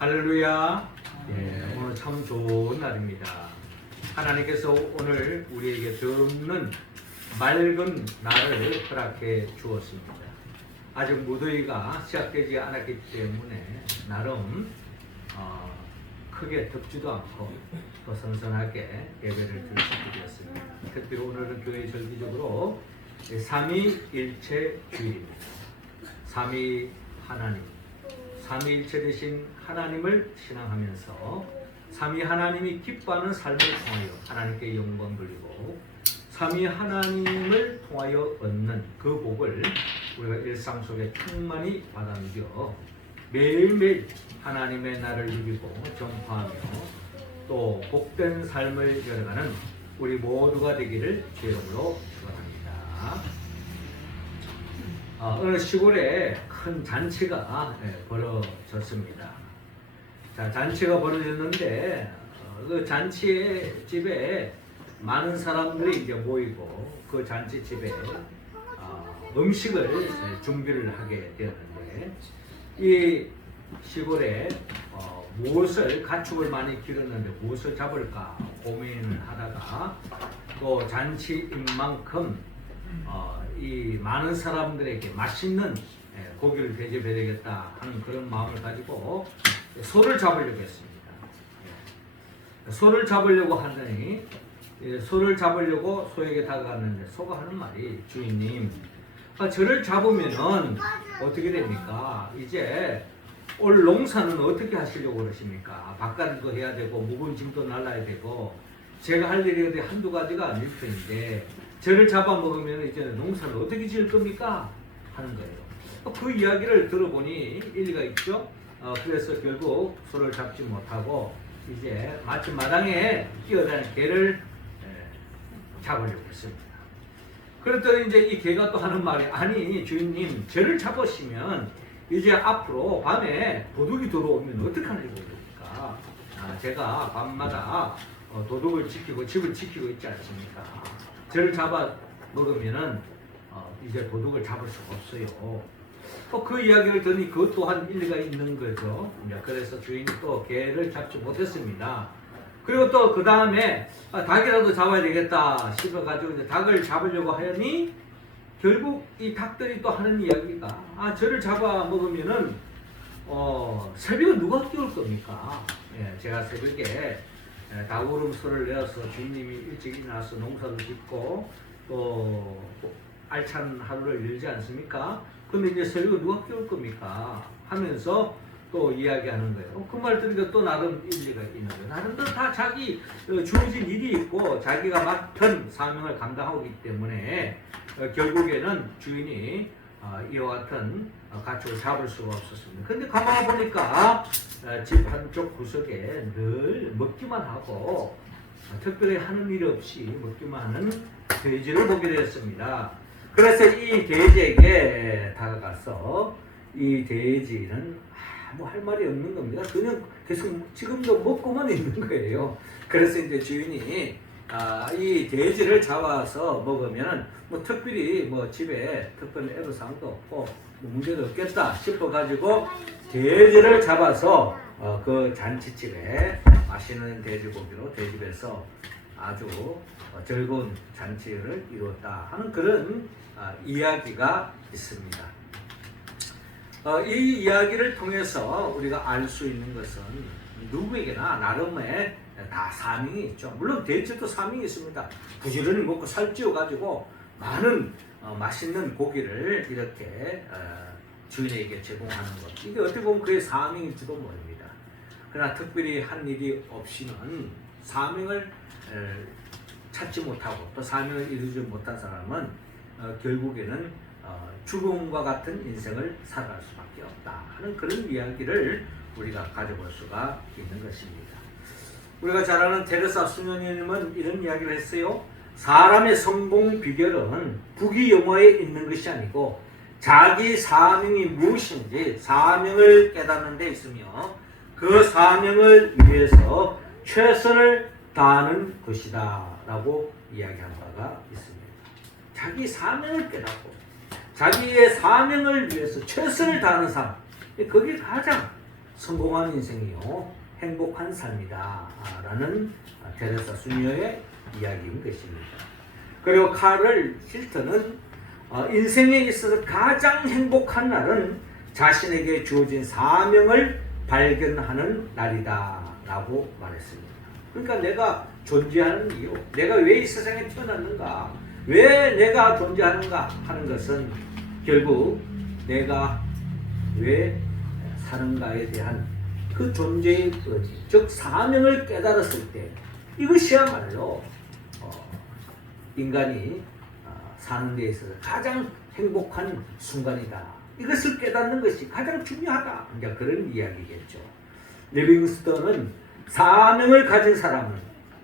할렐루야. 오늘 참 좋은 날입니다. 하나님께서 오늘 우리에게 드없는 맑은 날을 허락해 주었습니다. 아직 무더위가 시작되지 않았기 때문에 나름 크게 덥지도 않고 또 선선하게 예배를 드릴 수 있게 되었습니다. 특별히 오늘은 교회 절기적으로 삼위일체 주일입니다. 삼위 하나님, 삼위일체 되신 하나님을 신앙하면서 삼위 하나님이 기뻐하는 삶을 통하여 하나님께 영광 돌리고 삼위 하나님을 통하여 얻는 그 복을 우리가 일상 속에 충만히 받아 누려 매일매일 하나님의 날을 누리고 전파하며 또 복된 삶을 열어가는 우리 모두가 되기를 주의 이름으로 축원합니다. 어느 시골에 큰 잔치가 벌어졌습니다. 자, 잔치가 벌어졌는데 그 잔치의 집에 많은 사람들이 이제 모이고 그 잔치 집에 음식을 준비를 하게 되었는데 이 시골에 무엇을 가축을 많이 기르는데 무엇을 잡을까 고민을 하다가 또 잔치인 만큼 이 많은 사람들에게 맛있는 고기를 대접해야 되겠다 하는 그런 마음을 가지고 소를 잡으려고 했습니다. 소를 잡으려고 하더니 소를 잡으려고 소에게 다가갔는데 소가 하는 말이 주인님 저를 잡으면은 어떻게 됩니까? 이제 올 농사는 어떻게 하시려고 그러십니까? 밭가리도 해야 되고 묵은 짐도 날라야 되고 제가 할 일이 한두 가지가 아닐 텐데 저를 잡아먹으면 이제 농사를 어떻게 지을 겁니까? 하는 거예요. 그 이야기를 들어보니 일리가 있죠. 그래서 결국 소를 잡지 못하고 이제 마침 마당에 뛰어다니는 개를 잡으려고 했습니다. 그랬더니 이제 이 개가 또 하는 말이 아니 주인님 저를 잡으시면 이제 앞으로 밤에 도둑이 들어오면 어떡하려고 그럽니까? 제가 밤마다 도둑을 지키고 집을 지키고 있지 않습니까? 저를 잡아 먹으면은 이제 도둑을 잡을 수가 없어요. 그 이야기를 들으니 그것 또한 일리가 있는 거죠. 그래서 주인이 또 개를 잡지 못했습니다. 그리고 또 그 다음에 닭이라도 잡아야 되겠다 싶어가지고 이제 닭을 잡으려고 하니 결국 이 닭들이 또 하는 이야기가 저를 잡아 먹으면은 새벽에 누가 깨울 겁니까? 제가 새벽에 닭울음소를 내어서 주인님이 일찍 일어나서 농사도 짓고 또 알찬 하루를 열지 않습니까? 근데 이제 새벽에 누가 깨울 겁니까? 하면서 또 이야기하는 거예요. 그 말 들으니까 또 나름 일리가 있는 거예요. 나름대로 다 자기 주어진 일이 있고 자기가 맡은 사명을 감당하고 있기 때문에 결국에는 주인이 이와 같은 가축을 잡을 수가 없었습니다. 근데 가만히 보니까 집 한쪽 구석에 늘 먹기만 하고 특별히 하는 일 없이 먹기만 하는 돼지를 보게 되었습니다. 그래서 이 돼지에게 다가가서 이 돼지는 뭐 할 말이 없는 겁니다. 그냥 계속 지금도 먹고만 있는 거예요. 그래서 이제 주인이 이 돼지를 잡아서 먹으면은 뭐 특별히 뭐 집에 특별히 애로사항도 없고 뭐 문제도 없겠다 싶어가지고 돼지를 잡아서 그 잔치집에 맛있는 돼지고기로 돼집에서 아주 즐거운 잔치를 이루었다 하는 그런 이야기가 있습니다. 이 이야기를 통해서 우리가 알 수 있는 것은 누구에게나 나름의 다 사명이 있죠. 물론 돼지도 사명이 있습니다. 부지런히 먹고 살찌워가지고 많은 맛있는 고기를 이렇게 주인에게 제공하는 것. 이게 어떻게 보면 그의 사명일지도 모릅니다. 그러나 특별히 한 일이 없이는 사명을 찾지 못하고 또 사명을 이루지 못한 사람은 결국에는 죽음과 같은 인생을 살아갈 수밖에 없다 하는 그런 이야기를 우리가 가져볼 수가 있는 것입니다. 우리가 잘 아는 테레사 수녀님은 이런 이야기를 했어요. 사람의 성공 비결은 부귀영화에 있는 것이 아니고 자기 사명이 무엇인지 사명을 깨닫는 데 있으며 그 사명을 위해서 최선을 다하는 것이다 라고 이야기한 바가 있습니다. 자기 사명을 깨닫고 자기의 사명을 위해서 최선을 다하는 사람, 그게 가장 성공한 인생이요 행복한 삶이다 라는 테레사 수녀의 이야기인 것입니다. 그리고 카를 힐턴은 인생에 있어서 가장 행복한 날은 자신에게 주어진 사명을 발견하는 날이다 라고 말했습니다. 그러니까 내가 존재하는 이유, 내가 왜 이 세상에 태어났는가, 왜 내가 존재하는가 하는 것은 결국 내가 왜 사는가에 대한 그 존재의 의지, 즉 사명을 깨달았을 때 이것이야말로 인간이 사는 데 있어서 가장 행복한 순간이다. 이것을 깨닫는 것이 가장 중요하다. 이제 그런 이야기겠죠. 리빙스턴은 사명을 가진 사람은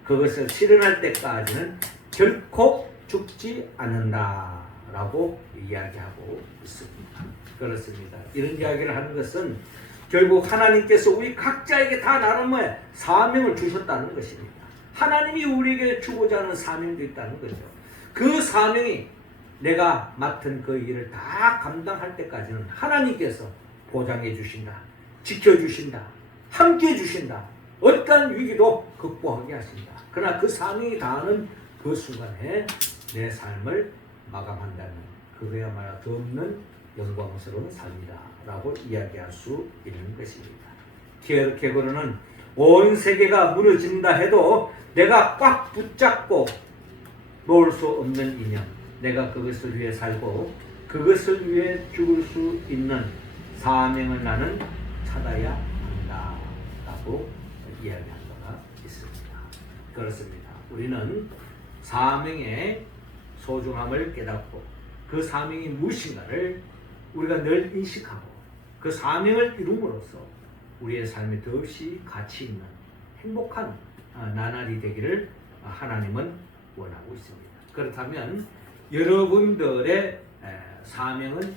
그것을 실현할 때까지는 결코 죽지 않는다라고 이야기하고 있습니다. 그렇습니다. 이런 이야기를 하는 것은 결국 하나님께서 우리 각자에게 다 나름의 사명을 주셨다는 것입니다. 하나님이 우리에게 주고자 하는 사명도 있다는 거죠. 그 사명이 내가 맡은 그 일을 다 감당할 때까지는 하나님께서 보장해 주신다, 지켜주신다, 함께 해주신다, 어떠한 위기도 극복하게 하신다. 그러나 그 사명이 다하는 그 순간에 내 삶을 마감한다면 그거야말로 더없는 영광스러운 삶이다 라고 이야기할 수 있는 것입니다. 케고르는 온 세계가 무너진다 해도 내가 꽉 붙잡고 놓을 수 없는 인연, 내가 그것을 위해 살고 그것을 위해 죽을 수 있는 사명을 나는 찾아야 한다 라고 이야기한 바가 있습니다. 그렇습니다. 우리는 사명의 소중함을 깨닫고 그 사명이 무엇인가를 우리가 늘 인식하고 그 사명을 이룸으로써 우리의 삶에 더없이 가치 있는 행복한 나날이 되기를 하나님은 원하고 있습니다. 그렇다면 여러분들의 사명은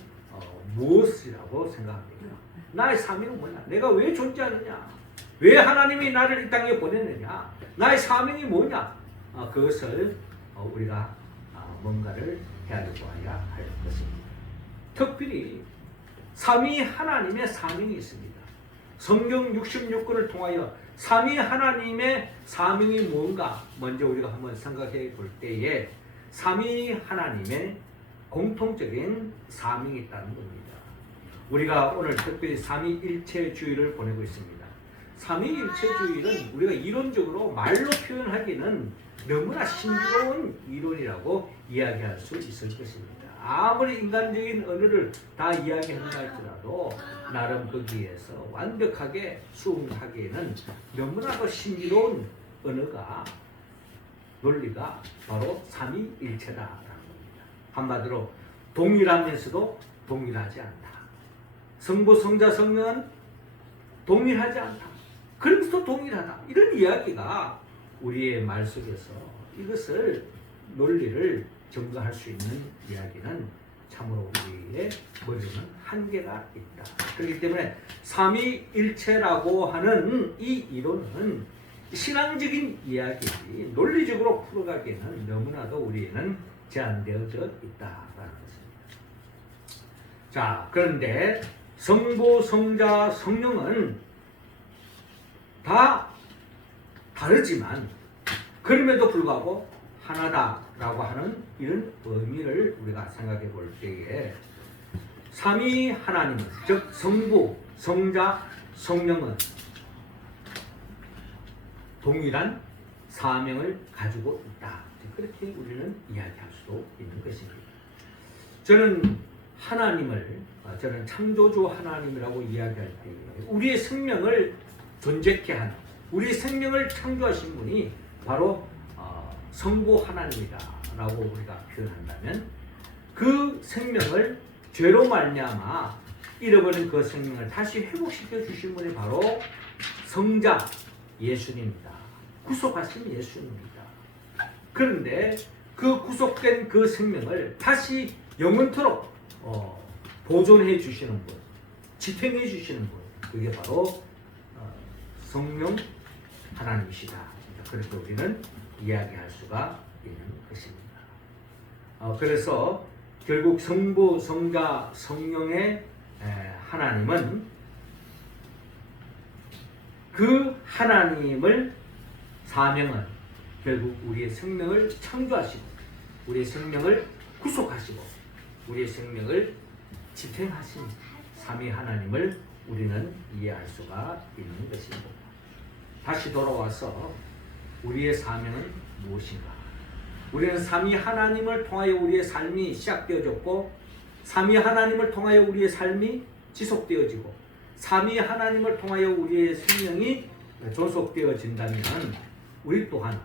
무엇이라고 생각합니까? 나의 사명은 뭐냐? 내가 왜 존재하느냐? 왜 하나님이 나를 이 땅에 보냈느냐? 나의 사명이 뭐냐? 그것을 우리가 뭔가를 헤아려보아야 할 것입니다. 특별히 삼위 하나님의 사명이 있습니다. 성경 66권을 통하여 삼위 하나님의 사명이 뭔가 먼저 우리가 한번 생각해 볼 때에 삼위 하나님의 공통적인 사명이 있다는 겁니다. 우리가 오늘 특별히 삼위일체주의를 보내고 있습니다. 삼위일체주의는 우리가 이론적으로 말로 표현하기는 너무나 신비로운 이론이라고 이야기할 수 있을 것입니다. 아무리 인간적인 언어를 다 이야기한다 할지라도 나름 거기에서 완벽하게 수긍하기에는 너무나도 신비로운 언어가 논리가 바로 삼위일체다라는 겁니다. 한마디로 동일하면서도 동일하지 않다. 성부, 성자, 성령은 동일하지 않다. 그러면서도 동일하다. 이런 이야기가 우리의 말 속에서 이것을 논리를 증거할 수 있는 이야기는 참으로 우리의 머리는 한계가 있다. 그렇기 때문에 삼위일체라고 하는 이 이론은 신앙적인 이야기지 논리적으로 풀어가기에는 너무나도 우리에는 제한되어져 있다라는 것입니다. 자, 그런데 성부, 성자, 성령은 다 다르지만 그럼에도 불구하고 하나다라고 하는 이런 의미를 우리가 생각해 볼 때에 삼위 하나님은 즉 성부, 성자, 성령은 동일한 사명을 가지고 있다. 그렇게 우리는 이야기할 수도 있는 것입니다. 저는 하나님을 저는 창조주 하나님이라고 이야기할 때 우리의 생명을 존재케 하는 우리의 생명을 창조하신 분이 바로 성부 하나님이다 라고 우리가 표현한다면 그 생명을 죄로 말미암아 잃어버린 그 생명을 다시 회복시켜 주신 분이 바로 성자 예수님입니다. 구속하신 예수님입니다. 그런데 그 구속된 그 생명을 다시 영원토록 보존해 주시는 분, 지탱해 주시는 분, 그게 바로 성령 하나님이시다. 그렇게 우리는 이야기할 수가 있는 것입니다. 그래서 결국 성부, 성자, 성령의 하나님은 그 하나님을 사명은 결국 우리의 생명을 창조하시고 우리의 생명을 구속하시고 우리의 생명을 지탱하신 삼위 하나님을 우리는 이해할 수가 있는 것입니다. 다시 돌아와서 우리의 사명은 무엇인가? 우리는 삼위 하나님을 통하여 우리의 삶이 시작되어졌고 삼위 하나님을 통하여 우리의 삶이 지속되어지고 삼위 하나님을 통하여 우리의 생명이 존속되어진다면 우리 또한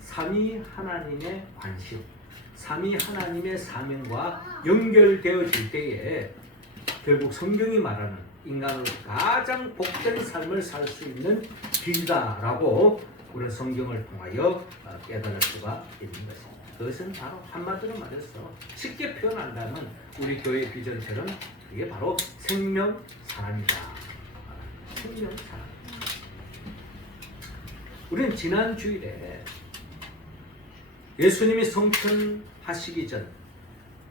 삼위 하나님의 관심, 삼위 하나님의 사명과 연결되어질 때에 결국 성경이 말하는 인간으로 가장 복된 삶을 살 수 있는 길이다라고 우리는 성경을 통하여 깨달을 수가 있는 것입니다. 그것은 바로 한마디로 말해서 쉽게 표현한다면 우리 교회 비전처럼 이게 바로 생명 사랑이다. 생명 사랑. 우리는 지난 주일에 예수님이 성천하시기 전,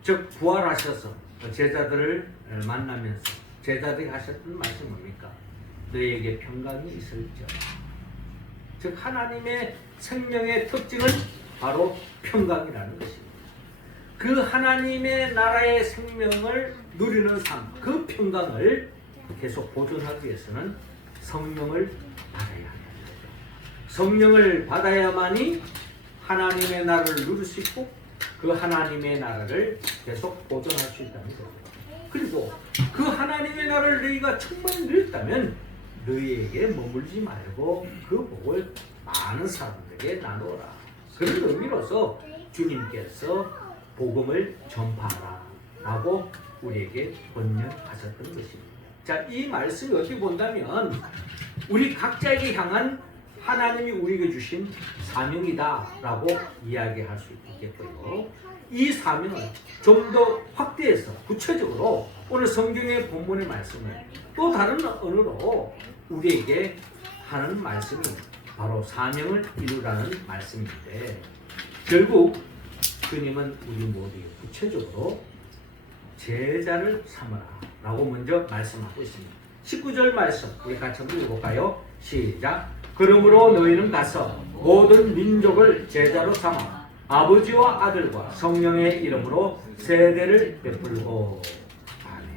즉 부활하셔서 제자들을 만나면서 제자들이 하셨던 말씀이 뭡니까? 너희에게 평강이 있을지어다. 즉 하나님의 생명의 특징은 바로 평강이라는 것입니다. 그 하나님의 나라의 생명을 누리는 삶, 그 평강을 계속 보존하기 위해서는 성령을 받아야 한다는 거죠. 성령을 받아야만이 하나님의 나라를 누릴 수 있고 그 하나님의 나라를 계속 보존할 수 있다는 거죠. 그리고 그 하나님의 나라를 너희가 충분히 누렸다면 너희에게 머물지 말고 그 복을 많은 사람들에게 나누어라. 그런 의미로서 주님께서 복음을 전파하라 라고 우리에게 권면하셨던 것입니다. 자, 이 말씀을 어떻게 본다면 우리 각자에게 향한 하나님이 우리에게 주신 사명이다 라고 이야기할 수 있겠고요. 이 사명을 좀 더 확대해서 구체적으로 오늘 성경의 본문의 말씀을 또 다른 언어로 우리에게 하는 말씀이 바로 사명을 이루라는 말씀인데 결국 주님은 우리 모두에 구체적으로 제자를 삼으라 라고 먼저 말씀하고 있습니다. 19절 말씀 우리 같이 한번 읽어볼까요? 시작. 그러므로 너희는 가서 모든 민족을 제자로 삼아 아버지와 아들과 성령의 이름으로 세대를 베풀고. 아멘.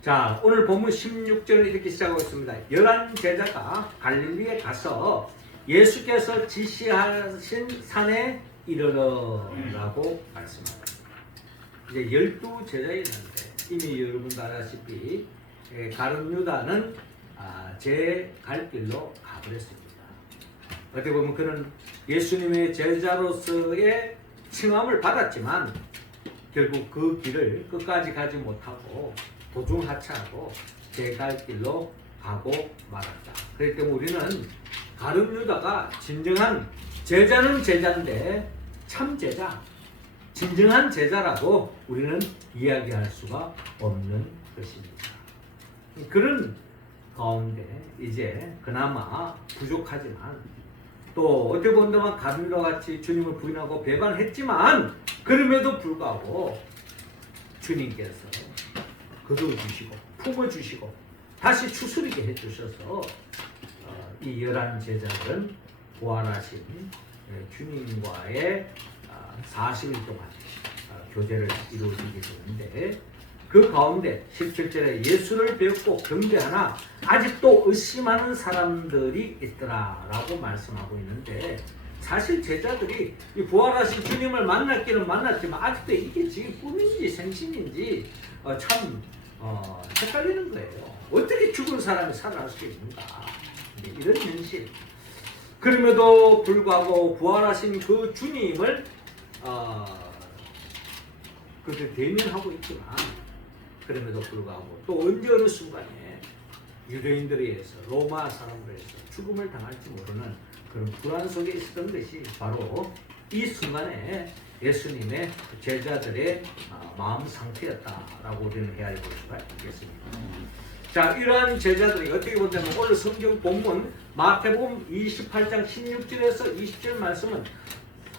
자, 오늘 본문 16절을 이렇게 시작하고 있습니다. 11 제자가 갈릴리에 가서 예수께서 지시하신 산에 이르러라고 말씀합니다. 이제 12 제자였는데 이미 여러분도 알다시피 가룟 유다는 제 갈 길로 가버렸습니다. 어떻게 보면 그는 예수님의 제자로서의 칭함을 받았지만 결국 그 길을 끝까지 가지 못하고 도중하차하고 제 갈 길로 가고 말았다. 그렇기 때문에 우리는 가룟 유다가 진정한 제자는 제자인데 참 제자, 진정한 제자라고 우리는 이야기할 수가 없는 것입니다. 그런 가운데 이제 그나마 부족하지만 또 어떻게 본다면 가룟유다와 같이 주님을 부인하고 배반했지만 그럼에도 불구하고 주님께서 거두어주시고 품어주시고 다시 추스리게 해주셔서 이 11 제자들은 부활하신 주님과의 40일 동안 교제를 이루어지게 되는데 그 가운데 17절에 예수를 배웠고 경배하나 아직도 의심하는 사람들이 있더라 라고 말씀하고 있는데 사실 제자들이 이 부활하신 주님을 만났기는 만났지만 아직도 이게 지금 꿈인지 생신인지 참 헷갈리는 거예요. 어떻게 죽은 사람이 살아날 수 있는가 이런 현실. 그럼에도 불구하고 부활하신 그 주님을 그렇게 대면하고 있지만 그럼에도 불구하고 또 언제 어느 순간에 유대인들에 의해서 로마 사람들에 의해서 죽음을 당할지 모르는 그런 불안 속에 있었던 것이 바로 이 순간에 예수님의 제자들의 마음 상태였다라고 우리는 헤아려 볼 수가 있겠습니다. 자, 이러한 제자들이 어떻게 본다면 오늘 성경 본문 마태복음 28장 16절에서 20절 말씀은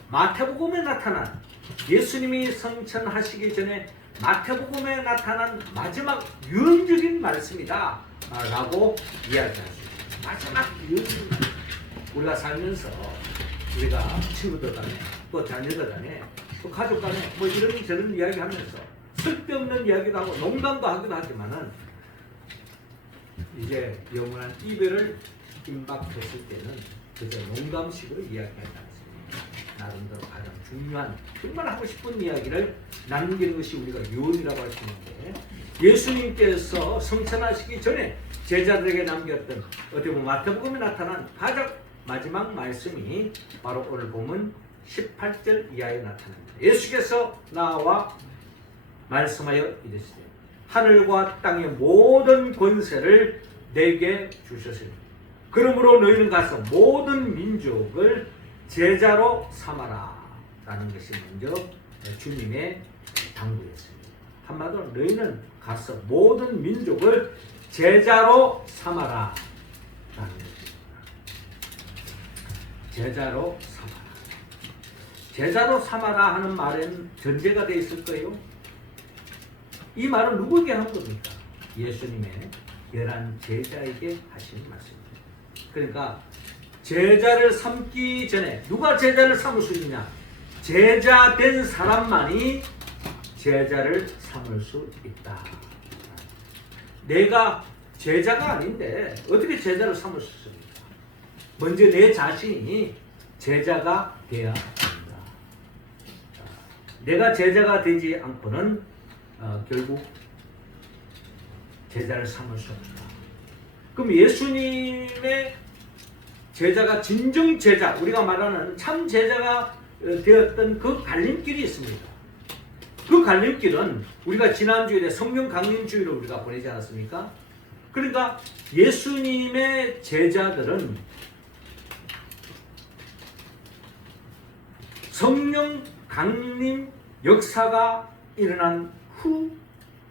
마태복음에 나타난 예수님이 성천하시기 전에 마태복음에 나타난 마지막 유언적인 말씀이다 라고 이야기할 수 있습니다. 마지막 우리가 살면서 우리가 친구들 간에 또 자녀들 간에 또 가족 간에 뭐 이런저런 이야기 하면서 쓸데없는 이야기도 하고 농담도 하기도 하지만은 이제 영원한 이별을 임박했을 때는 그저 농담식으로 이야기하지 않습니다. 나름대로 가장 중요한 정말 하고 싶은 이야기를 남기는 것이 우리가 유언이라고 할 수 있는데, 예수님께서 성천하시기 전에 제자들에게 남겼던 어떻게 보면 마태복음에 나타난 가장 마지막 말씀이 바로 오늘 보면 18절 이하에 나타납니다. 예수께서 나와 말씀하여 이르시되 하늘과 땅의 모든 권세를 내게 주셨으니 그러므로 너희는 가서 모든 민족을 제자로 삼아라 라는 것이 먼저 주님의 당부였습니다. 한마디로 너희는 가서 모든 민족을 제자로 삼아라 라는 것입니다. 제자로 삼아라. 제자로 삼아라 하는 말에는 전제가 되어 있을 거예요. 이 말은 누구에게 한 겁니까? 예수님의 11 제자에게 하신 말씀입니다. 그러니까 제자를 삼기 전에 누가 제자를 삼을 수 있느냐? 제자 된 사람만이 제자를 삼을 수 있다. 내가 제자가 아닌데 어떻게 제자를 삼을 수 있습니까? 먼저 내 자신이 제자가 되어야 합니다. 내가 제자가 되지 않고는 결국 제자를 삼을 수 없다. 그럼 예수님의 제자가 진정 제자, 우리가 말하는 참 제자가 되었던 그 갈림길이 있습니다. 그 갈림길은 우리가 지난주에 성령 강림주의를 우리가 보내지 않았습니까? 그러니까 예수님의 제자들은 성령 강림 역사가 일어난 후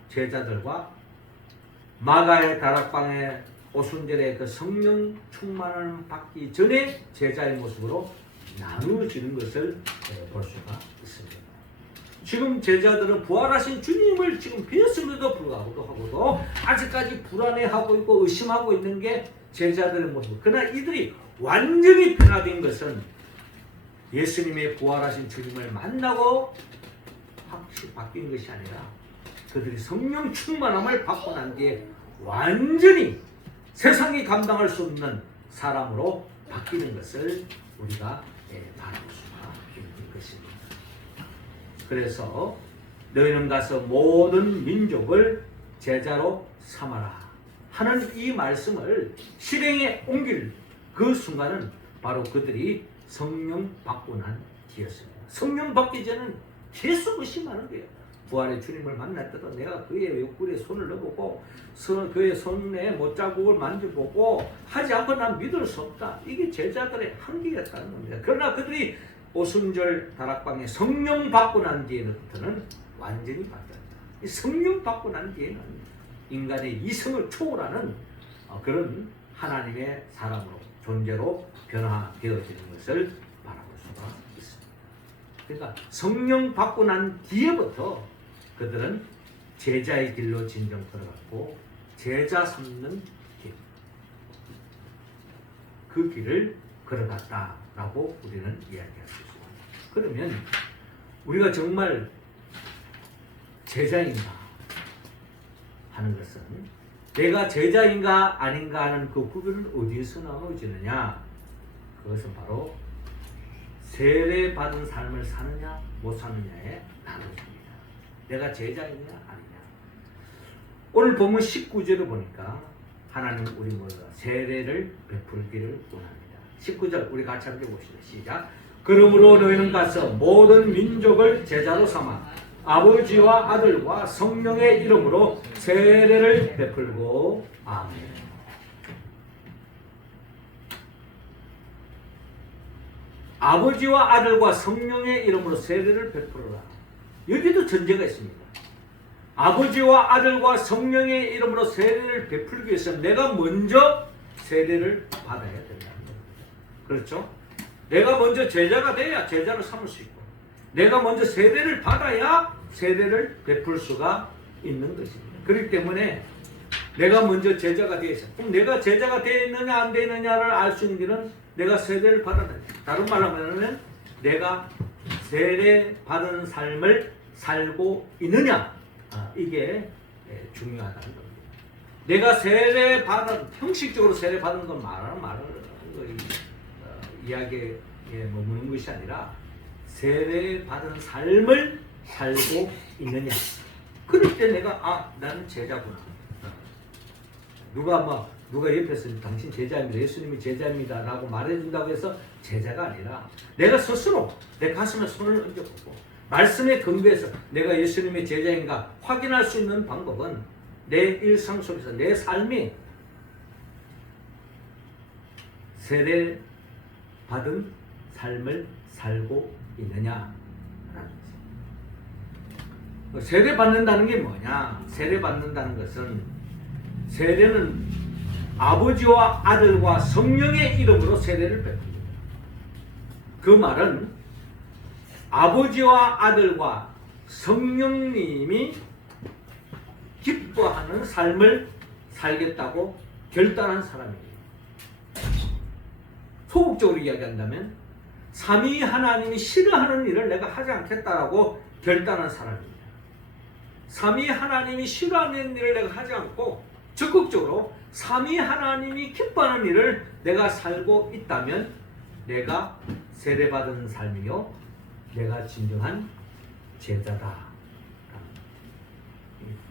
제자들과 마가의 다락방의 오순절에 그 성령 충만을 받기 전에 제자의 모습으로 나누어지는 것을 볼 수가 있습니다. 지금 제자들은 부활하신 주님을 지금 뵀음에도 불구하고도 아직까지 불안해하고 있고 의심하고 있는 게 제자들의 모습. 그러나 이들이 완전히 변화된 것은 예수님의 부활하신 주님을 만나고 확실히 바뀐 것이 아니라 그들이 성령 충만함을 받고 난 뒤에 완전히 세상이 감당할 수 없는 사람으로 바뀌는 것을 우리가 바라볼 수가 있는 것입니다. 그래서 너희는 가서 모든 민족을 제자로 삼아라 하는 이 말씀을 실행에 옮길 그 순간은 바로 그들이 성령 받고 난 뒤였습니다. 성령 받기 전에는 계속 의심하는 거예요. 부활의 주님을 만났더라도 내가 그의 옆구리에 손을 넣어보고 그의 손에 못자국을 만져보고 하지 않고 난 믿을 수 없다. 이게 제자들의 한계였다는 겁니다. 그러나 그들이 오순절 다락방에 성령 받고 난 뒤에부터는 완전히 바뀌었다. 이 성령 받고 난 뒤에는 인간의 이성을 초월하는 그런 하나님의 사람으로 존재로 변화되어지는 것을 바라볼 수가 있습니다. 그러니까 성령 받고 난 뒤에부터 그들은 제자의 길로 진정 걸어갔고 제자 삼는 길, 그 길을 걸어갔다라고 우리는 이야기할 수 있습니다. 그러면 우리가 정말 제자인가 하는 것은 내가 제자인가 아닌가 하는 그 구별은 어디에서 나눠지느냐? 그것은 바로 세례받은 삶을 사느냐 못 사느냐에 나눠집니다. 내가 제자이냐 아니냐. 오늘 본문 19절을 보니까 하나님 우리 모두가 세례를 베풀기를 원합니다. 19절 우리 같이 함께 봅시다. 시작. 그러므로 너희는 가서 모든 민족을 제자로 삼아 아버지와 아들과 성령의 이름으로 세례를 베풀고 아멘. 아버지와 아들과 성령의 이름으로 세례를 베풀어라. 여기도 전제가 있습니다. 아버지와 아들과 성령의 이름으로 세례를 베풀기 위해서 내가 먼저 세례를 받아야 된다는 겁니다. 그렇죠? 내가 먼저 제자가 돼야 제자를 삼을 수 있고 내가 먼저 세례를 받아야 세례를 베풀 수가 있는 것입니다. 그렇기 때문에 내가 먼저 제자가 되어 있어. 그럼 내가 제자가 되어 있느냐 안 되어 있느냐를 알 수 있는 길은 내가 세례를 받았느냐. 다른 말로 하면 내가 세례 받은 삶을 살고 있느냐. 이게 중요하다는 겁니다. 내가 세례 받은, 형식적으로 세례 받은 건 말을 이야기에 머무는 것이 아니라 세례 받은 삶을 살고 있느냐. 그럴 때 내가 나는 제자구나. 누가 옆에서 당신 제자입니다, 예수님이 제자입니다 라고 말해준다고 해서 제자가 아니라 내가 스스로 내 가슴에 손을 얹어보고 말씀에 근거해서 내가 예수님의 제자인가 확인할 수 있는 방법은 내 일상 속에서 내 삶이 세례 받은 삶을 살고 있느냐. 세례 받는다는 게 뭐냐? 세례 받는다는 것은, 세례는 아버지와 아들과 성령의 이름으로 세례를 베풉니다. 그 말은 아버지와 아들과 성령님이 기뻐하는 삶을 살겠다고 결단한 사람입니다. 소극적으로 이야기한다면 삼위 하나님이 싫어하는 일을 내가 하지 않겠다라고 결단한 사람입니다. 삼위 하나님이 싫어하는 일을 내가 하지 않고 적극적으로 삼위 하나님이 기뻐하는 일을 내가 살고 있다면 내가 세례받은 삶이요, 내가 진정한 제자다.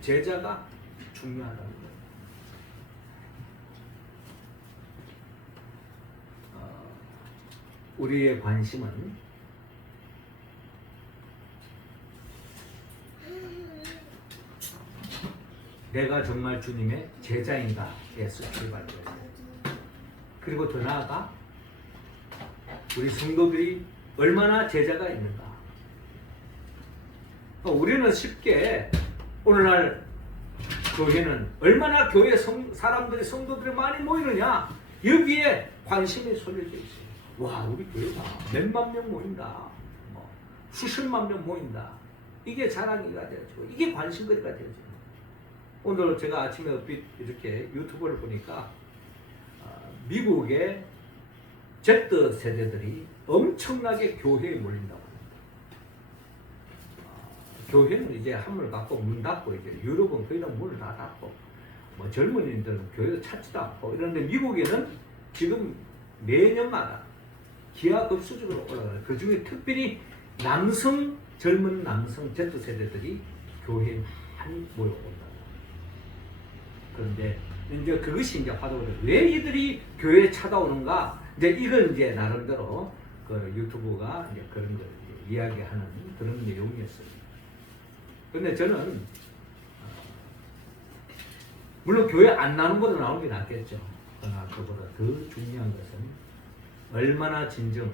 제자가 중요하다는 거예요. 우리의 관심은 내가 정말 주님의 제자인가에서 출발해요. 그리고 더 나아가 우리 성도들이 얼마나 제자가 있는가. 우리는 쉽게 오늘날 교회는 얼마나 교회 사람들이 성도들이 많이 모이느냐, 여기에 관심이 쏠려져 있어요. 와, 우리 교회가 몇만 명 모인다, 수십만 명 모인다. 이게 자랑이가 되어지고 이게 관심거리가 되어지고. 오늘 제가 아침에 얼핏 이렇게 유튜브를 보니까 미국의 Z 세대들이 엄청나게 교회에 몰린다고 합니다. 교회는 이제 한물 닫고 문 닫고, 이제 유럽은 거의 다 문을 다 닫고, 젊은이들은 교회도 찾지도 않고 이런데, 미국에는 지금 매년마다 기하급수적으로 올라가요. 그 중에 특별히 젊은 남성 Z 세대들이 교회에 많이 모여온다. 그런데 이제 그것이 이제 화두가 돼요. 왜 이들이 교회에 찾아오는가? 이제 이건 이제 나름대로 그 유튜브가 이제 그런 걸 이제 이야기하는 그런 내용이었어요. 근데 저는 물론 교회 안 나오는 것도 나오는 게 낫겠죠. 그러나 그보다 더 중요한 것은 얼마나 진정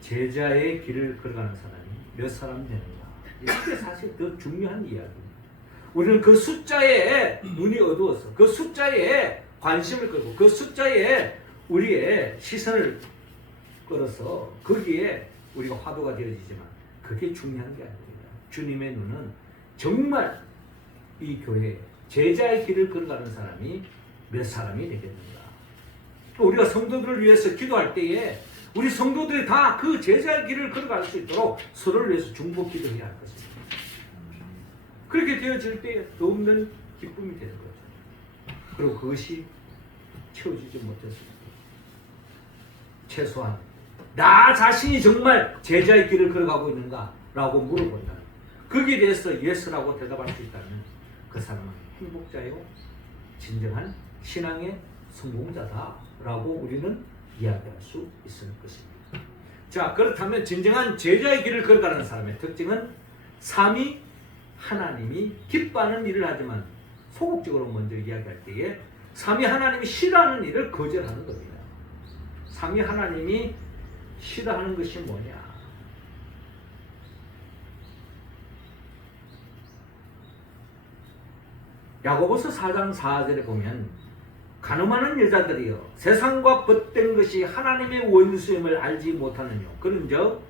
제자의 길을 걸어가는 사람이 몇 사람 되는가. 이게 사실 더 중요한 이야기입니다. 우리는 그 숫자에 눈이 어두워서 그 숫자에 관심을 끌고 그 숫자에 우리의 시선을 끌어서 거기에 우리가 화두가 되어지지만 그게 중요한 게 아닙니다. 주님의 눈은 정말 이 교회 제자의 길을 걸어가는 사람이 몇 사람이 되겠는가. 또 우리가 성도들을 위해서 기도할 때에 우리 성도들이 다 그 제자의 길을 걸어갈 수 있도록 서로를 위해서 중보 기도해야 할 것입니다. 그렇게 되어질 때 더 없는 기쁨이 되는 거죠. 그리고 그것이 채워지지 못했습니다. 최소한 나 자신이 정말 제자의 길을 걸어가고 있는가? 라고 물어본다. 거기에 대해서 예스라고 대답할 수 있다면 그 사람은 행복자요, 진정한 신앙의 성공자다 라고 우리는 이야기할 수 있을 것입니다. 자, 그렇다면 진정한 제자의 길을 걸어가는 사람의 특징은 삼위 하나님이 기뻐하는 일을 하지만 소극적으로 먼저 이야기할 때에 삼위 하나님이 싫어하는 일을 거절하는 겁니다. 삼위 하나님이 싫어하는 것이 뭐냐? 야고보서 4장 4절에 보면 간음하는 여자들이여 세상과 벗된 것이 하나님의 원수임을 알지 못하느뇨. 그런즉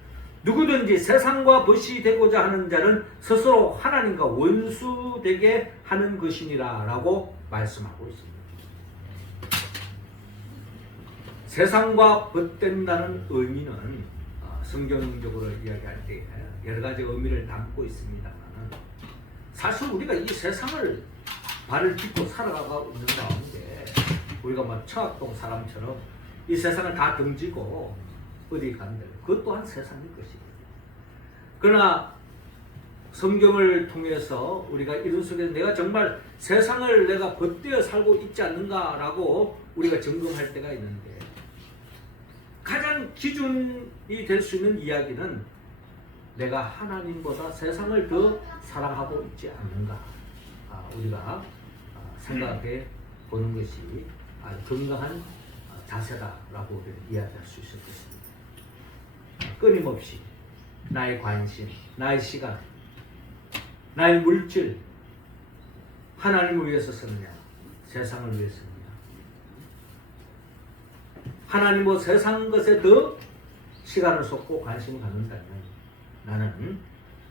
누구든지 세상과 벗이 되고자 하는 자는 스스로 하나님과 원수되게 하는 것이니라 라고 말씀하고 있습니다. 세상과 벗된다는 의미는 성경적으로 이야기할 때 여러 가지 의미를 담고 있습니다만 사실 우리가 이 세상을 발을 딛고 살아가고 있는 가운데 우리가 막 청학동 사람처럼 이 세상을 다 등지고 어디 간다. 그것 또한 세상일 것입니다. 그러나 성경을 통해서 우리가 이런 속에서 내가 정말 세상을 내가 벗되어 살고 있지 않는가라고 우리가 점검할 때가 있는데 가장 기준이 될 수 있는 이야기는 내가 하나님보다 세상을 더 사랑하고 있지 않는가 우리가 생각해 보는 것이 아주 건강한 자세다라고 우리는 이야기할 수 있을 것입니다. 끊임없이 나의 관심, 나의 시간, 나의 물질 하나님을 위해서 쓰느냐 세상을 위해서 쓰느냐 하나님과 세상 것에 더 시간을 쏟고 관심을 갖는다면 나는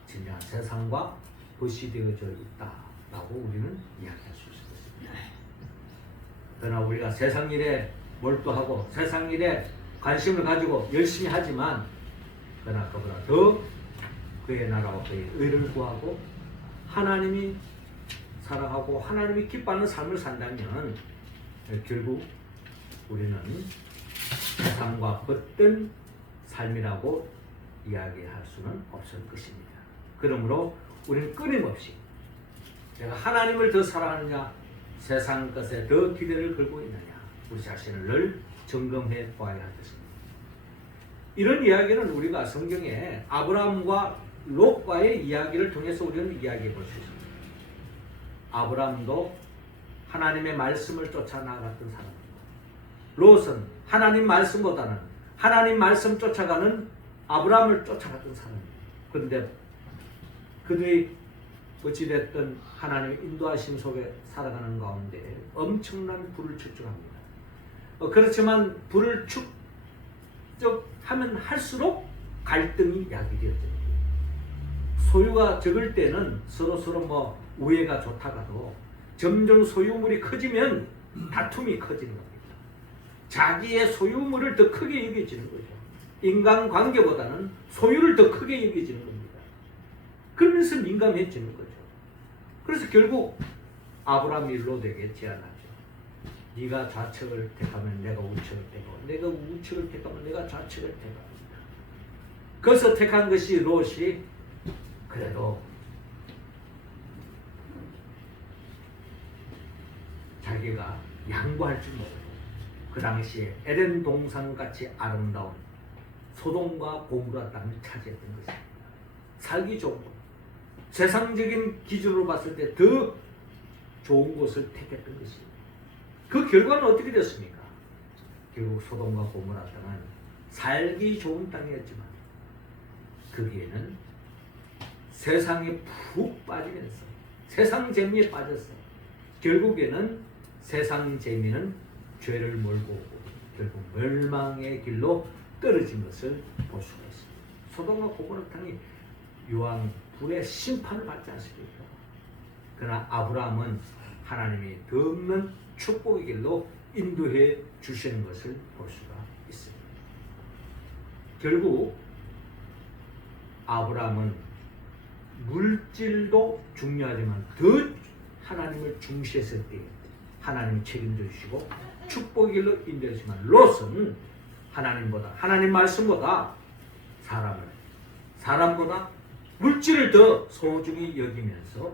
진정한 세상과 벗이 되어져 있다라고 우리는 이야기할 수 있을 것입니다. 그러나 우리가 세상 일에 몰두하고 세상 일에 관심을 가지고 열심히 하지만 그러나 그보다 더 그의 나라와 그의 의를 구하고 하나님이 사랑하고 하나님이 기뻐하는 삶을 산다면 결국 우리는 세상과 벗된 삶이라고 이야기할 수는 없을 것입니다. 그러므로 우리는 끊임없이 내가 하나님을 더 사랑하느냐 세상 것에 더 기대를 걸고 있느냐 우리 자신을 늘 점검해 보아야 할 것입니다. 이런 이야기는 우리가 성경에 아브라함과 롯과의 이야기를 통해서 우리는 이야기해 볼 수 있습니다. 아브라함도 하나님의 말씀을 쫓아 나갔던 사람입니다. 롯은 하나님 말씀보다는 하나님 말씀 쫓아가는 아브라함을 쫓아갔던 사람입니다. 그런데 그들이 어찌됐든 하나님의 인도하심 속에 살아가는 가운데 엄청난 불을 축적합니다. 그렇지만 불을 축적하면 할수록 갈등이 야기되어져요. 소유가 적을 때는 서로 뭐 우애가 좋다가도 점점 소유물이 커지면 다툼이 커지는 겁니다. 자기의 소유물을 더 크게 여겨지는 거죠. 인간관계보다는 소유를 더 크게 여겨지는 겁니다. 그러면서 민감해지는 거죠. 그래서 결국 아브라함이 롯에게 제안하죠. 네가 좌측을 택하면 내가 우측을 택하고 내가 우측을 택하면 내가 좌측을 택합니다. 그래서 택한 것이 롯이 그래도 자기가 양보할 줄 모르고 그 당시에 에덴 동산같이 아름다운 소돔과 고모라 땅을 차지했던 것입니다. 살기 좋은 곳, 세상적인 기준으로 봤을 때 더 좋은 곳을 택했던 것입니다. 그 결과는 어떻게 됐습니까? 결국 소돔과 고모라 땅은 살기 좋은 땅이었지만 거기에는 세상에 푹 빠지면서 세상 재미에 빠졌어요. 결국에는 세상 재미는 죄를 몰고 오고 결국 멸망의 길로 떨어진 것을 볼 수가 있습니다. 소돔과 고모라 땅이 유황 불의 심판을 받지 않습니까? 그러나 아브라함은 하나님이 더없는 축복의 길로 인도해 주시는 것을 볼 수가 있습니다. 결국 아브라함은 물질도 중요하지만 더 하나님을 중시했을 때 하나님이 책임져 주시고 축복의 길로 인도해 주시지만 롯은 하나님보다 하나님 말씀보다 사람보다 물질을 더 소중히 여기면서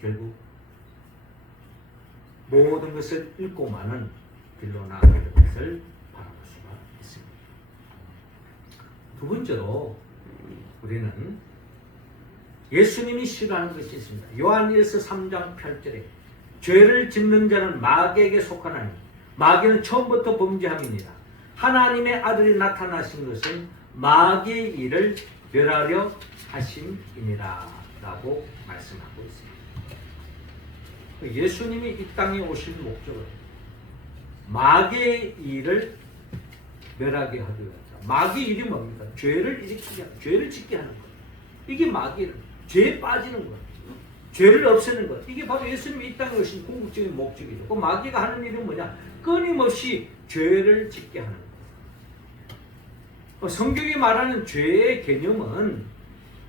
결국 모든 것을 잃고 마는 길로 나가게 된 것을 바라볼 수가 있습니다. 두 번째로 우리는 예수님이 싫어하는 것이 있습니다. 요한일서 3장 8절에 죄를 짓는 자는 마귀에게 속하나니 마귀는 처음부터 범죄함입니다. 하나님의 아들이 나타나신 것은 마귀의 일을 멸하려 하심이니라 라고 말씀하고 있습니다. 예수님이 이 땅에 오신 목적은 마귀의 일을 멸하게 하기 위해서. 마귀의 일이 뭡니까? 죄를 일으키게 하는, 죄를 짓게 하는 거예요. 이게 마귀는 죄에 빠지는 거예요. 죄를 없애는 것. 이게 바로 예수님이 이 땅에 오신 궁극적인 목적이죠. 그 마귀가 하는 일은 뭐냐? 끊임없이 죄를 짓게 하는 것. 성경이 말하는 죄의 개념은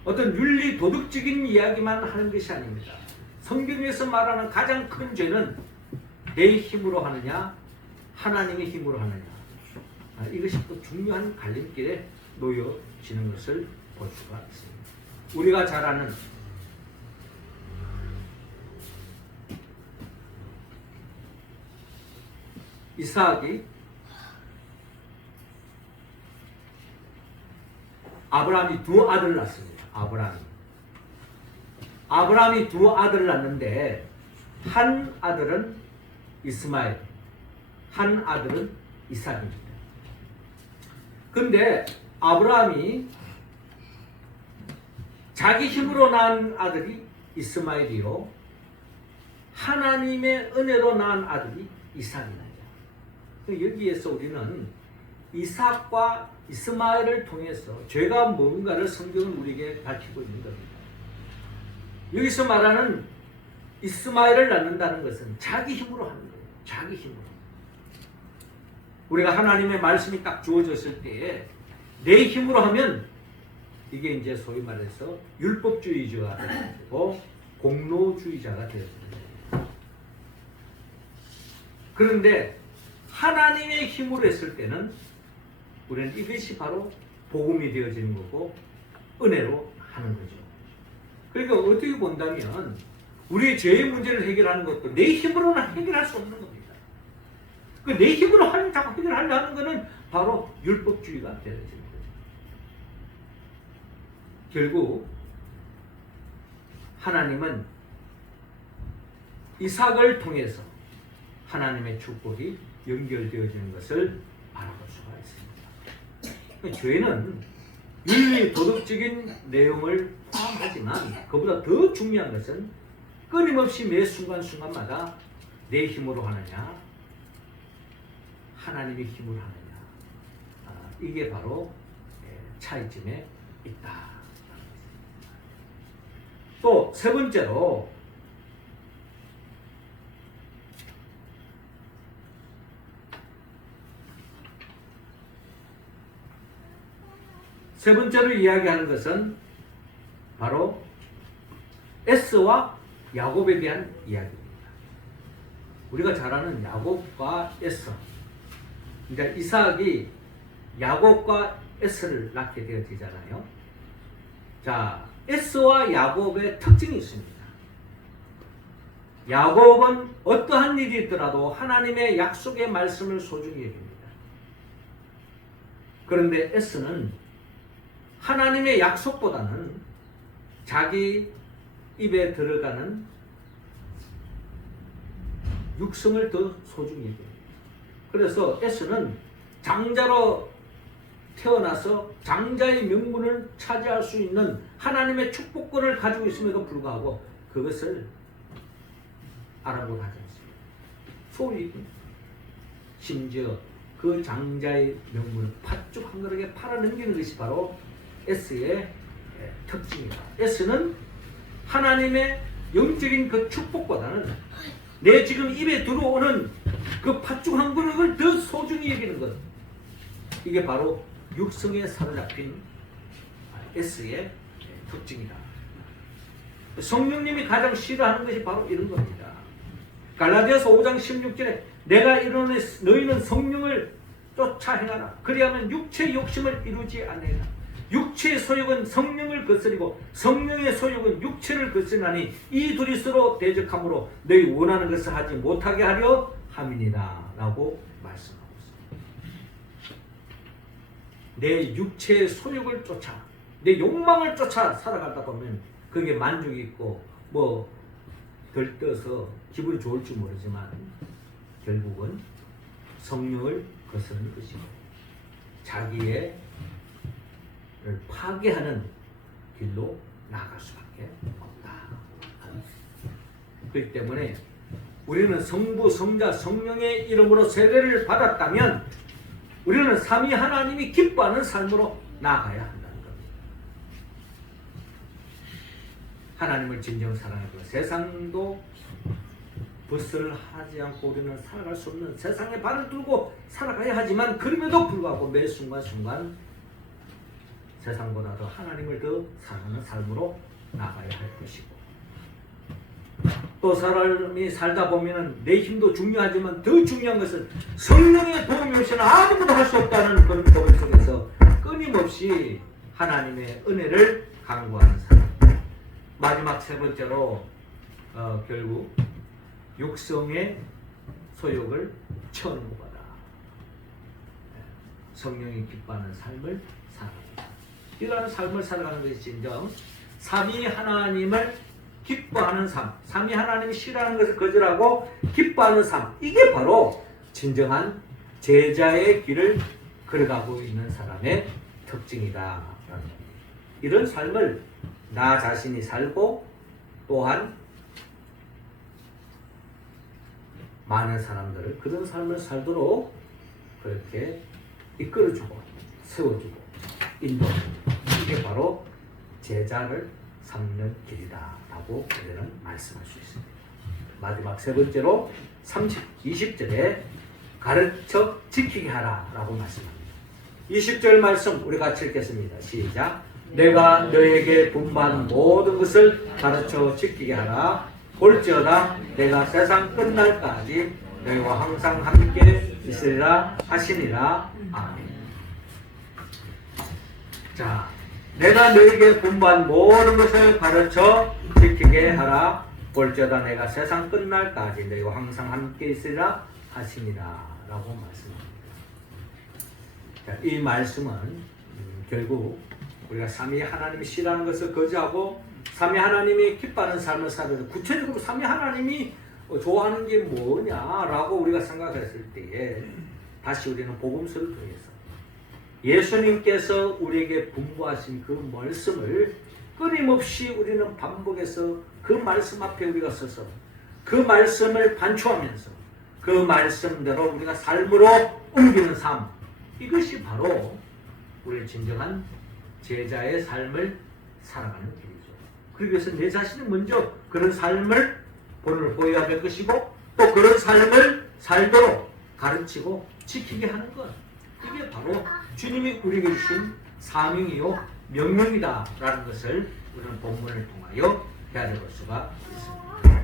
어떤 윤리 도덕적인 이야기만 하는 것이 아닙니다. 성경에서 말하는 가장 큰 죄는 내 힘으로 하느냐, 하나님의 힘으로 하느냐. 이것이 또 중요한 갈림길에 놓여지는 것을 볼 수가 있습니다. 우리가 잘 아는 이삭이 아브라함이 두 아들을 낳습니다. 아브라함이 두 아들을 낳는데 한 아들은 이스마엘, 한 아들은 이삭입니다. 근데 아브라함이 자기 힘으로 낳은 아들이 이스마엘이요, 하나님의 은혜로 낳은 아들이 이삭이다. 여기에서 우리는 이삭과 이스마엘을 통해서 죄가 뭔가를 성경은 우리에게 밝히고 있는 겁니다. 여기서 말하는 이스마엘을 낳는다는 것은 자기 힘으로 하는 거예요. 자기 힘으로. 우리가 하나님의 말씀이 딱 주어졌을 때에 내 힘으로 하면 이게 이제 소위 말해서 율법주의자가 되고 공로주의자가 되어집니다. 그런데 하나님의 힘으로 했을 때는 우리는 이것이 바로 복음이 되어지는 거고 은혜로 하는 거죠. 그러니까 어떻게 본다면 우리의 죄의 문제를 해결하는 것도 내 힘으로는 해결할 수 없는 겁니다. 그 내 힘으로 자꾸 해결하려 하는 것은 바로 율법주의가 되어지는 거죠. 결국 하나님은 이삭을 통해서 하나님의 축복이 연결되어지는 것을 알아볼 수가 있습니다. 죄는 윤리 도덕적인 내용을 포함하지만 그보다 더 중요한 것은 끊임없이 매 순간순간마다 내 힘으로 하느냐, 하나님의 힘으로 하느냐, 이게 바로 차이점에 있다. 또 세 번째로 이야기하는 것은 바로 에서와 야곱에 대한 이야기입니다. 우리가 잘 아는 야곱과 에서, 그러니까 이삭이 야곱과 에서를 낳게 되어지잖아요. 자, 에서와 야곱의 특징이 있습니다. 야곱은 어떠한 일이 있더라도 하나님의 약속의 말씀을 소중히 여깁니다. 그런데 에서는 하나님의 약속보다는 자기 입에 들어가는 육성을 더 소중히 여깁니다. 그래서 에서는 장자로 태어나서 장자의 명분을 차지할 수 있는 하나님의 축복권을 가지고 있음에도 불구하고 그것을 알아보려 하지 않습니다. 소위 심지어 그 장자의 명분을 팥죽 한 그릇에 팔아넘기는 것이 바로 에스의 특징이다. 에스는 하나님의 영적인 그 축복보다는 내 지금 입에 들어오는 그 팥죽 한 그릇을 더 소중히 여기는 것, 이게 바로 육성에 사로잡힌 에스의 특징이다. 성령님이 가장 싫어하는 것이 바로 이런 겁니다. 갈라디아서 5장 16절에 내가 이르노니 너희는 성령을 쫓아 행하라. 그리하면 육체의 욕심을 이루지 않으리라. 육체의 소욕은 성령을 거스리고 성령의 소욕은 육체를 거스리나니 이 둘이 서로 대적하므로 너희 원하는 것을 하지 못하게 하려 함이니라 라고 말씀하고 있습니다. 내 육체의 소욕을 쫓아, 내 욕망을 쫓아 살아가다 보면 그게 만족이 있고 뭐 들떠서 기분이 좋을 줄 모르지만 결국은 성령을 거스르는 것이고 자기의 파괴하는 길로 나아갈 수밖에 없다. 그렇기 때문에 우리는 성부, 성자, 성령의 이름으로 세례를 받았다면 우리는 삼위 하나님이 기뻐하는 삶으로 나아가야 한다는 겁니다. 하나님을 진정 사랑하고 세상도 벗을 하지 않고 우리는 살아갈 수 없는 세상에 발을 들고 살아가야 하지만 그럼에도 불구하고 매 순간순간 세상보다도 하나님을 더 사랑하는 삶으로 나가야 할 것이고 또 사람이 살다 보면 내 힘도 중요하지만 더 중요한 것은 성령의 도움이 없이는 아무것도 할 수 없다는 그런 고백 속에서 끊임없이 하나님의 은혜를 간구하는 사람. 마지막 세 번째로 결국 육성의 소욕을 천무하다. 성령이 기뻐하는 삶을 살아간다. 이러한 삶을 살아가는 것이 진정 삼위 하나님을 기뻐하는 삶, 삼위 하나님이 싫어하는 것을 거절하고 기뻐하는 삶, 이게 바로 진정한 제자의 길을 걸어가고 있는 사람의 특징이다. 이런 삶을 나 자신이 살고 또한 많은 사람들을 그런 삶을 살도록 그렇게 이끌어주고 세워주고 인도하고 이게 바로 제자를 삼는 길이다 라고 우리는 말씀할 수 있습니다. 마지막 세 번째로 20절에 가르쳐 지키게 하라 라고 말씀합니다. 20절 말씀 우리 같이 읽겠습니다. 시작. 내가 너에게 분부한 모든 것을 가르쳐 지키게 하라. 볼지어다 내가 세상 끝날까지 너희와 항상 함께 있으리라 하시니라. 아멘. 자, 내가 너에게 분부한 모든 것을 가르쳐 지키게 하라. 볼지어다 내가 세상 끝날까지 너희와 항상 함께 있으리라 하시니라 라고 말씀합니다. 자, 이 말씀은 결국 우리가 삼위 하나님이 싫어하는 것을 거절하고 삼위 하나님이 기뻐하는 삶을 살아서 구체적으로 삼위 하나님이 좋아하는 게 뭐냐라고 우리가 생각했을 때에 다시 우리는 복음서를 통해서 예수님께서 우리에게 분부하신 그 말씀을 끊임없이 우리는 반복해서 그 말씀 앞에 우리가 서서 그 말씀을 반추하면서 그 말씀대로 우리가 삶으로 옮기는 삶, 이것이 바로 우리의 진정한 제자의 삶을 살아가는 길이죠. 그러기 위해서 내 자신이 먼저 그런 삶을 본을 보여야 될 것이고 또 그런 삶을 살도록 가르치고 지키게 하는 것, 이게 바로 주님이 우리에게 주신 사명이요 명령이다라는 것을 우리는 본문을 통하여 배워볼 수가 있습니다.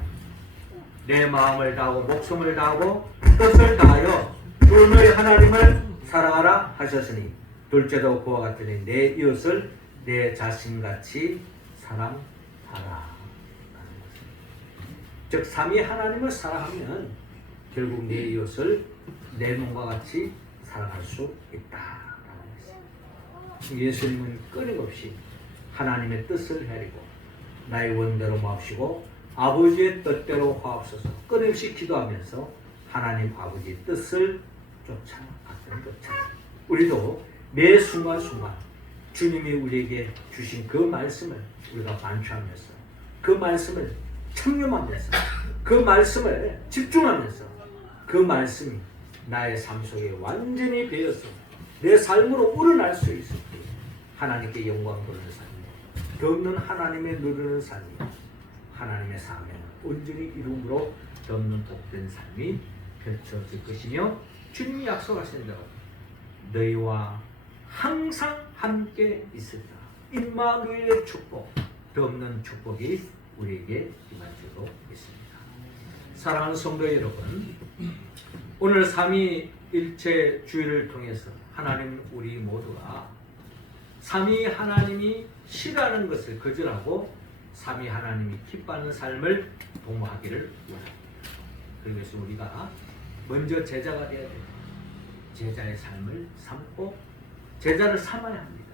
내 마음을 다하고 목숨을 다하고 뜻을 다하여 주 너희 하나님을 사랑하라 하셨으니 둘째도 그와 같으니 내 이웃을 내 자신같이 사랑하라. 즉 삼위 하나님을 사랑하면 결국 내 이웃을 내 몸과 같이 사랑할 수 있다. 예수님은 끊임없이 하나님의 뜻을 헤아리고 나의 원대로 마옵시고 아버지의 뜻대로 하옵소서 끊임없이 기도하면서 하나님 아버지의 뜻을 쫓아갔던 것처럼 우리도 매 순간순간 주님이 우리에게 주신 그 말씀을 우리가 반추하면서 그 말씀을 청렴하면서 그 말씀을 집중하면서 그 말씀이 나의 삶 속에 완전히 배어서 내 삶으로 우러날 수 있을 때 하나님께 영광 돌리는 삶이요 더 없는 하나님의 누리는 삶이요 하나님의 사명을 온전히 이룸으로 덮는 복된 삶이 펼쳐질 것이며 주님이 약속하신 대로 너희와 항상 함께 있으리라. 임마누엘의 축복, 더 없는 축복이 우리에게 임할 줄로 믿습니다. 사랑하는 성도 여러분, 오늘 삼위일체 주일을 통해서 하나님 우리 모두가 삼위 하나님이 싫어하는 것을 거절하고 삼위 하나님이 기뻐하는 삶을 도모하기를 원합니다. 그래서 우리가 먼저 제자가 되어야 됩니다. 제자의 삶을 삼고 제자를 삼아야 합니다.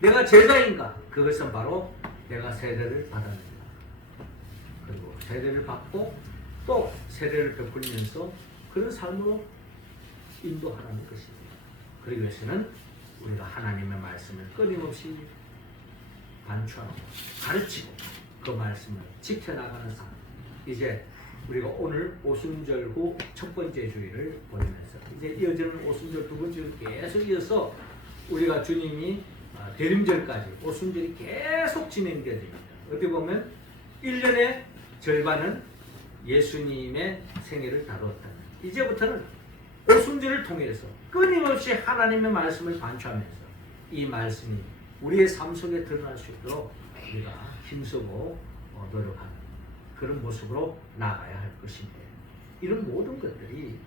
내가 제자인가? 그것은 바로 내가 세례를 받았는가. 그리고 세례를 받고 또 세례를 베풀면서 그런 삶으로 인도하라는 것입니다. 그러기 위해서는 우리가 하나님의 말씀을 끊임없이 반추하고 가르치고 그 말씀을 지켜나가는 삶. 이제 우리가 오늘 오순절 후 첫 번째 주일을 보내면서 이제 이어지는 오순절 두 번째 주일 계속 이어서 우리가 주님이 대림절까지 오순절이 계속 진행되어집니다. 어떻게 보면 1년의 절반은 예수님의 생애를 다루었다. 이제부터는 오순절을 통해서 끊임없이 하나님의 말씀을 반추하면서 이 말씀이 우리의 삶 속에 드러날 수 있도록 우리가 힘쓰고 노력하는 그런 모습으로 나아가야 할 것인데, 이런 모든 것들이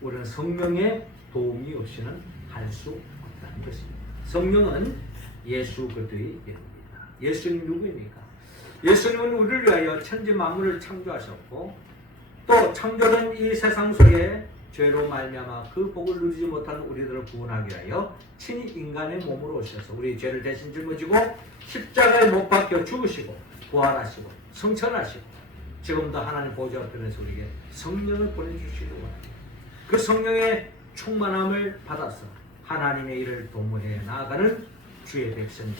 우리는 성령의 도움이 없이는 할 수 없다는 것입니다. 성령은 예수 그리스도의 이름입니다. 예수님 누구입니까? 예수님은 우리를 위하여 천지 만물을 창조하셨고, 또 창조된 이 세상 속에 죄로 말미암아 그 복을 누리지 못한 우리들을 구원하기 위하여 친히 인간의 몸으로 오셔서 우리 죄를 대신 짊어지고 십자가에 못 박혀 죽으시고 부활하시고 성천하시고 지금도 하나님 보좌 앞에서 우리에게 성령을 보내주시려고 합니다. 그 성령의 충만함을 받아서 하나님의 일을 도모해 나아가는 주의 백성이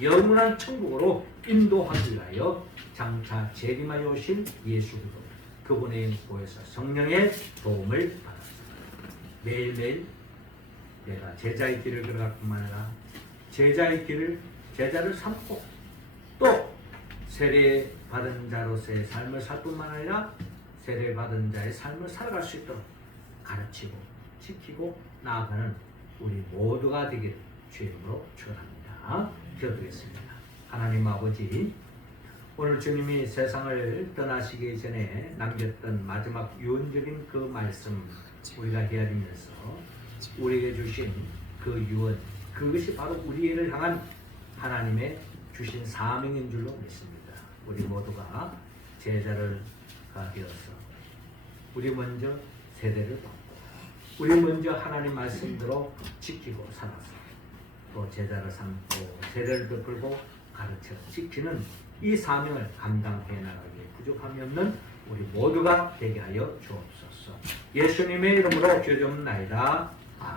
영원한 천국으로 인도하기 위하여 장차 재림하여 오신 예수 그리스도, 그분의 보혜사 성령의 도움을 받았습니다. 매일매일 내가 제자의 길을 걸어갈 뿐만 아니라 제자를 삼고 또 세례받은 자로서의 삶을 살 뿐만 아니라 세례받은 자의 삶을 살아갈 수 있도록 가르치고 지키고 나아가는 우리 모두가 되기를 주의 이름으로 축원합니다. 기도드리겠습니다. 하나님 아버지, 오늘 주님이 세상을 떠나시기 전에 남겼던 마지막 유언적인 그 말씀 우리가 헤아리면서 우리에게 주신 그 유언, 그것이 바로 우리를 향한 하나님의 주신 사명인 줄로 믿습니다. 우리 모두가 제자를 되어서 우리 먼저 세례를 받고 우리 먼저 하나님 말씀대로 지키고 살아서 또 제자를 삼고 세례를 베풀고 가르쳐 지키는 이 사명을 감당해 나가기에 부족함이 없는 우리 모두가 되게 하여 주옵소서. 예수님의 이름으로 기도드립나이다.